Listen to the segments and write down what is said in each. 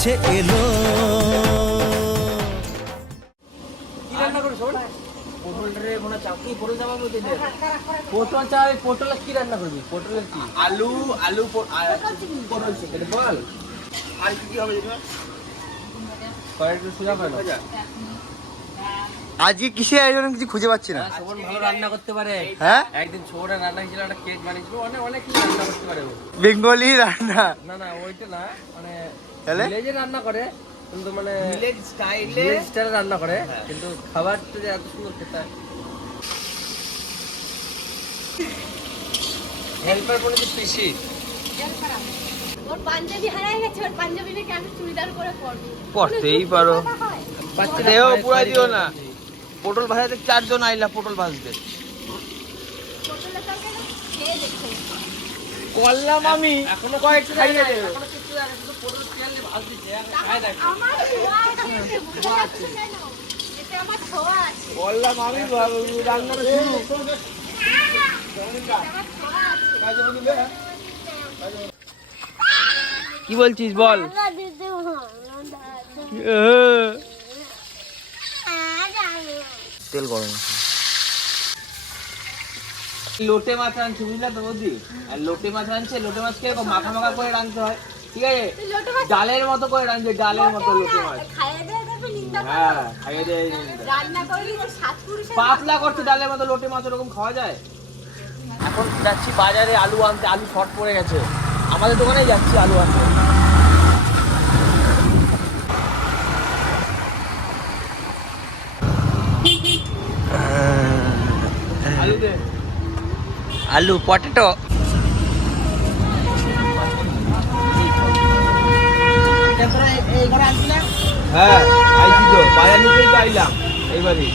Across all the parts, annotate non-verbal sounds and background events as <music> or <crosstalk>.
কাছে এলো। কি রান্না করছ পটল রে চাপ কি পটল কি রান্না করবি? পটলের কি? আলু আলু পটল চিকেন বল। আর কি হবে সোজা পালো আজকে কিসে আয়োজন কিছু খুঁজে পাচ্ছি না। শোভন ভালো রান্না করতে পারে। হ্যাঁ? একদিন শোভনে রান্না ছিল একটা কেক বানিয়েছিল। অনেক অনেক কিছু রান্না করতে পারে বেঙ্গলি রান্না। না না ওইটা না মানে তাহলে? ভিলেজে রান্না করে কিন্তু মানে ভিলেজ স্টাইলে ভিলেজ স্টাইলে রান্না করে হ্যাঁ। কিন্তু খাবারটা যে এত সুন্দর খেতে হয়। হেল্পার বলেছে পিসি। ওর পাঞ্জাবি হারাই গেছে ওর পাঞ্জাবি রেখে আমি চুড়িদার করে পরবো? পরতেই পারো। বাচ্চারা দেহ পুরা দিও না। পটল ভাজাতে চারজন আইলা পটল ভাজতে। করলাম আমি এখনও কয়েক খাইয়ে দেবে। আমি রান্নাটা শুরু। কি বলছিস বল? তেল গরম আছে। লোটে মাছ আনছে বুঝলা তো বৌদি? আর লোটে মাছ আনছে লোটে মাছ কীরকম মাখা মাখা করে রাঁধতে হয় ঠিক আছে? ডালের মতো করে রাঁধছে ডালের মতো লোটে মাছ। হ্যাঁ খাইয়ে দেয় পাতলা করছে ডালের মতো লোটে মাছ ওরকম খাওয়া যায়? এখন যাচ্ছি বাজারে আলু আনতে আলু শর্ট পড়ে গেছে। আমাদের দোকানেই যাচ্ছি আলু আনতে। আলু পটেটো। হ্যাঁ আইছি তো। বাজার নিতেই তো আইলাম এইবারই।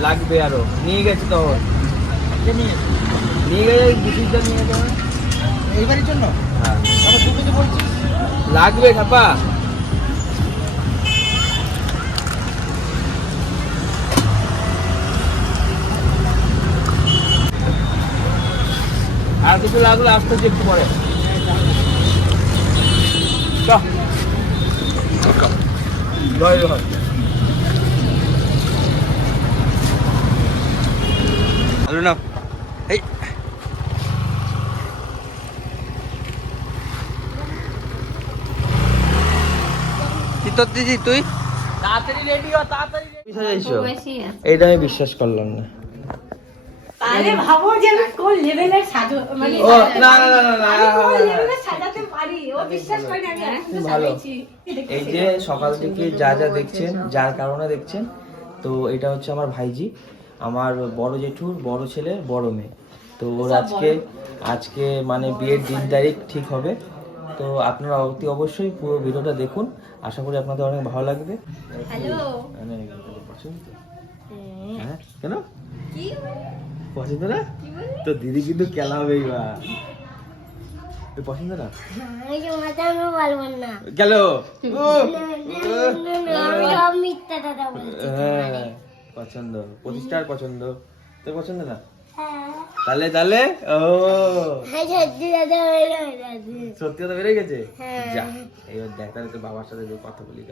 লাগবে আরও। নিয়ে গেছি তখন নিয়ে গেছে? নিয়ে গেছে এইবারের জন্য? হ্যাঁ। লাগবে খাপা আর কিছু লাগল আসতে একটু পরে। জয় জয় নাও। এই। কি তোর দিদি তুই তাড়াতাড়ি রেডি হ তাড়াতাড়ি ready হ। সাজাইছো আছে। এইটা আমি বিশ্বাস করলাম না তাহলে ভাবো যে আমি কোন লেভেলের সাজো মানে ও না না না না, না আমি কোন লেভেলের সাজাতে পারি ও বিশ্বাস করে না আমি এখনও সাজাইছি এই যে সকাল থেকে যা যা দেখছেন যার কারণে দেখছেন তো এটা হচ্ছে আমার ভাইজি আমার বড় জেঠুর বড় ছেলে বড় মেয়ে তো ওর আজকে আজকে মানে বিয়ের দিন তারিখ ঠিক হবে তো আপনারা অতি অবশ্যই পুরো ভিডিওটা দেখুন আশা করি আপনাদের অনেক ভালো লাগবে। হ্যালো পছন্দ হ্যাঁ। কেন? পছন্দ না তো দিদি কিন্তু কেলা হবে এইবার। এ পছন্দ না আমি যে মজা আমি বলব না। গেল। হ্যাঁ পছন্দ। প্রতিষ্ঠার পছন্দ। তোর পছন্দ না? হ্যাঁ তাহলে তাহলে ও। সত্যি দাদু সত্যি। কথা বেড়ে গেছে? হ্যাঁ। যা এবার দেখ তাহলে তোর বাবার সাথে কথা বলি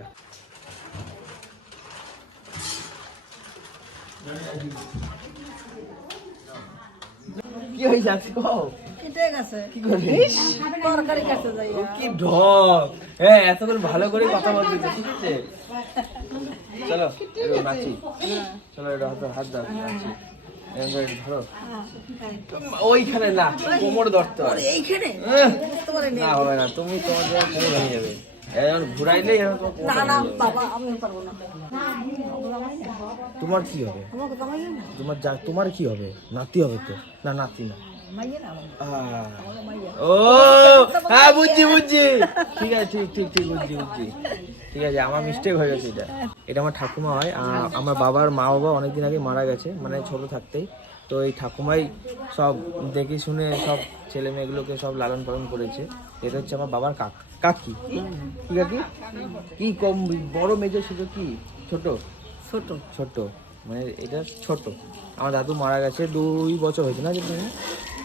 কি হয়ে যাচ্ছে কি করিস ও কি ঢং হ্যাঁ ভালো করে কথা বলবি তো, ঠিক আছে চলো নাচি। চলো এটা হাত দাও নাচি। ওইখানে না কোমর ধরতে হয়। এইখানে? না হবে না তুমি তোমার জন্য কোমর ভেঙে যাবে। ঘুরাইলেই তোমার কি হবে? তোমার যা তোমার কি হবে? নাতি হবে তো? না নাতি না। ও হ্যাঁ বুঝছি বুঝছি। ঠিক আছে ঠিক ঠিক ঠিক বুঝছি বুঝছি। ঠিক আছে আমার মিস্টেক হয়ে গেছে এটা। এটা আমার ঠাকুমা হয়। আমার বাবার মা বাবা অনেকদিন আগে মারা গেছে মানে ছোট থাকতেই। তো এই ঠাকুমাই সব দেখে শুনে সব ছেলে মেয়েগুলোকে সব লালন পালন করেছে। এটা হচ্ছে আমার বাবার কাক কাকি। কি কাকি কি কম বড় মেজো ছোট কি? ছোট? ছোট। ছোট। মানে এটা ছোট। আমার দাদু মারা গেছে দুই বছর হয়েছে না যেটা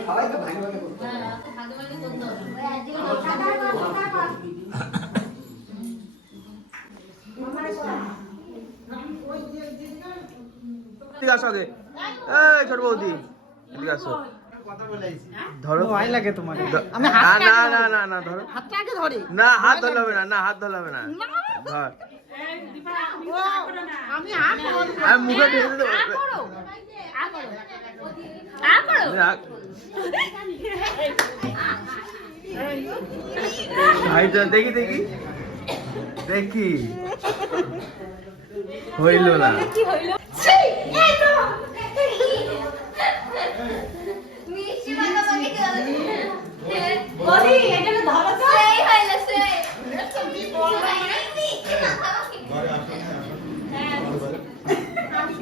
হ্যাঁ এদিকে আসো আগে। এই ছোট বৌদি এদিকে আসো। ধরো। লাগে তোমার। না না না না না ধরো। হাতটা আগে ধরে। না হাত ধরলে হবে না না হাত ধরলে হবে না। ধর। আমি আমি মুখে ঢেকে দেবো আ করো আ করো হাইটা দেখি দেখি। দেখি। হইল না। ধরো সেই হইল সেই সেই হয়েছে ধর শোভন, শোভনের মনে এই ছিল। সেই হয়েছে দারুণ অসাধারণ আমার মুখ প্লিজ ইয়েস আমি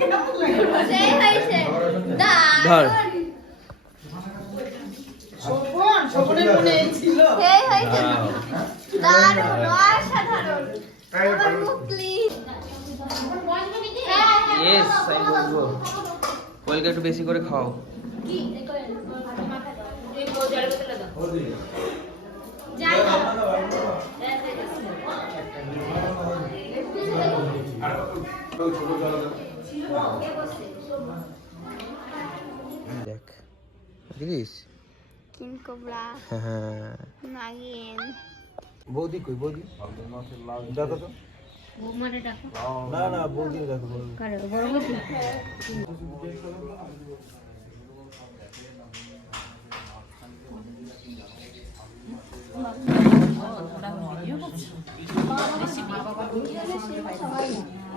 বলব। কোয়েলকে একটু বেশি করে খাও দেখ দেখিস? কিং কোবরা <laughs> নাগিন বৌদি কই বৌদি? দেখো তো। না না বৌদি দেখো বৌদি। কারে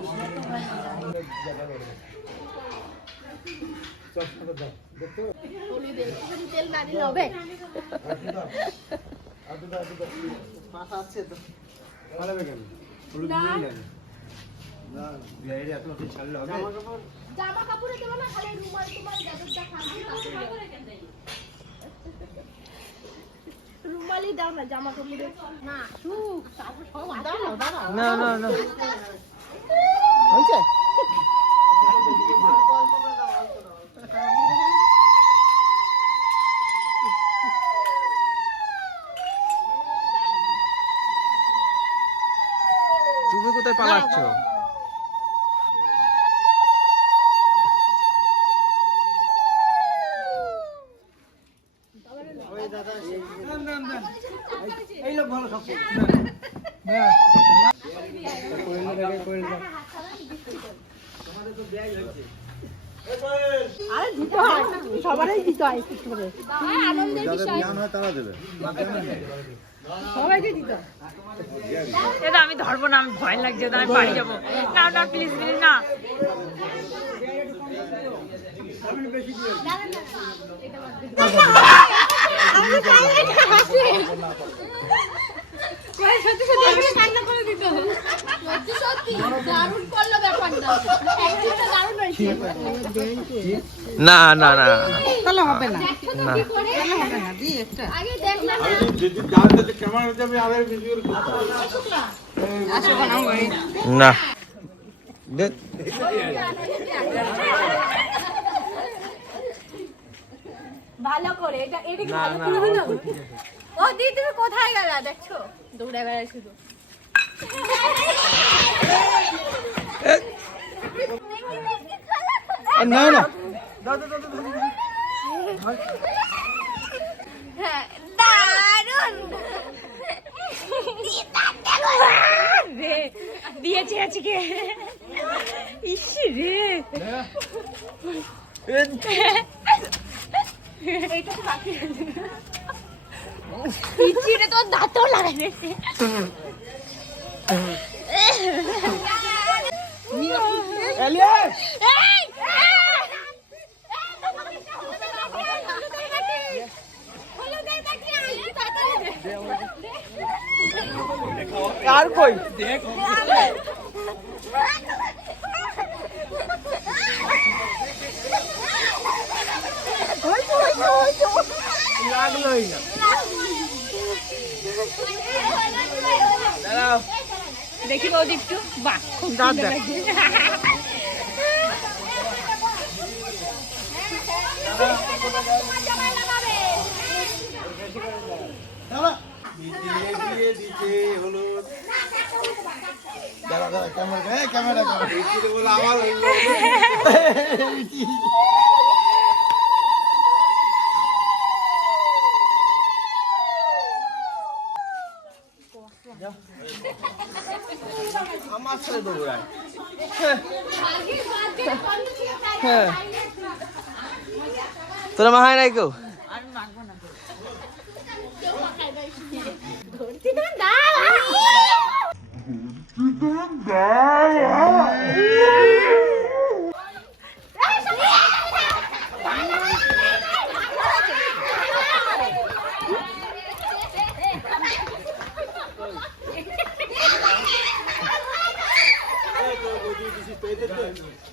বড় বৌদি তেল না দিলে হবে জামা কাপড়ে দেবো না খালি রুমাল দাও না জামা কাপড়ে। না সুখ তারপর সব দাঁড়াও, দাঁড়াও। না না। না হয়েছে? তুমি কোথায় পালাচ্ছ? আরে দিতে হয়। সবারই দিতে হয় একটু করে আনন্দের বিষয় সবাইকে দিতে হয় এটা আমি ধরবো না আমি ভয় লাগছে আমি বাড়ি যাব না না প্লিজ প্লিজ না সত্যি সত্যি দারুণ করল ব্যাপারটা। একদিনটা দারুণ হয়েছে। না না না। তাহলে হবে না। না। তাহলে হবে না দি একটা। আগে দেখলাম না। না। দেখ ভালো করে এটা এটা কি ভালো করে হলো? ও ঠিক দি তুমি কোথায় গেলা? দেখছ? দৌড়ে বেড়ায় শুধু। না না। হ্যাঁ দিয়েছে আজকে। ইস রে। তোর দাঁতও লাগাই দিয়েছে আর কই লাগলোই না দাঁড়াও দেখি বৌদি একটু। বাহ খুব সুন্দর লাগছে। ক্যামেরা ক্যামেরা <laughs> ক্যামেরা আমার আমার সাথে দৌড়ায় হ্যাঁ। তোরা মাহায় নাই কেউ